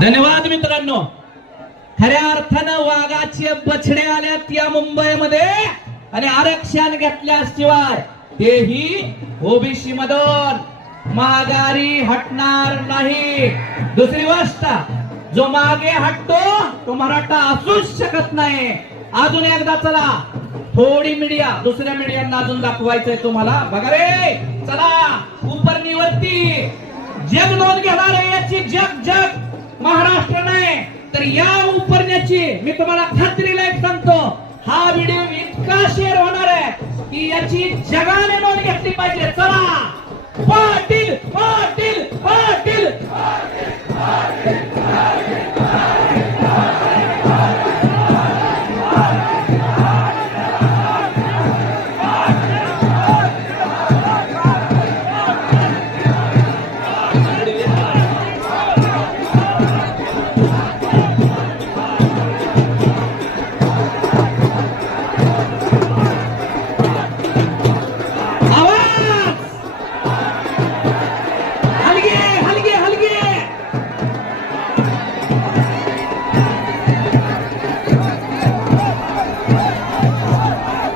धन्यवाद मित्रांनो. खऱ्या अर्थानं वाघाचे बछडे आल्यात या मुंबईमध्ये आणि आरक्षण घेतल्याशिवाय तेही ओबीसी मधून माघारी हटणार नाही. दुसरी गोष्ट, जो मागे हटतो तो मराठा असूच शकत नाही. अजून एकदा चला, थोडी मीडिया दुसऱ्या मीडियांना अजून दाखवायचंय तुम्हाला. बघा रे, चला उपरनीवरती जग नोंद घेणार आहे याची. जग जग महाराष्ट्र नाही तर या उपरण्याची मी तुम्हाला खात्रीला एक सांगतो, हा व्हिडिओ इतका शेअर होणार आहे की याची जगाने नोंद घेतली पाहिजे. चला, पाटील पाटील पाटील.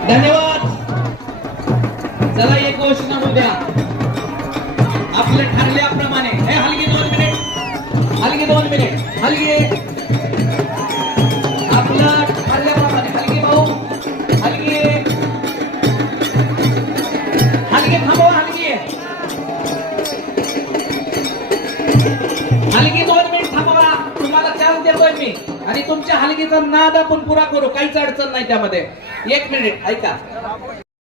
धन्यवाद. चला एक घोषणा उद्या आपल्या ठरल्याप्रमाणे. हे हलगी 2 मिनिट, हलगी 2 मिनिट, हलगी आपलं ठरल्याप्रमाणे. हलगी भाऊ, हलगी हलगी थांबवा. हलगी हलगी 2 मिनिट थांबवा. तुम्हाला चान्स देतोय मी आणि तुमच्या हलगीचा नाद आपण पुरा करू. काहीच अडचण नाही त्यामध्ये. 1 मिनिट ऐका.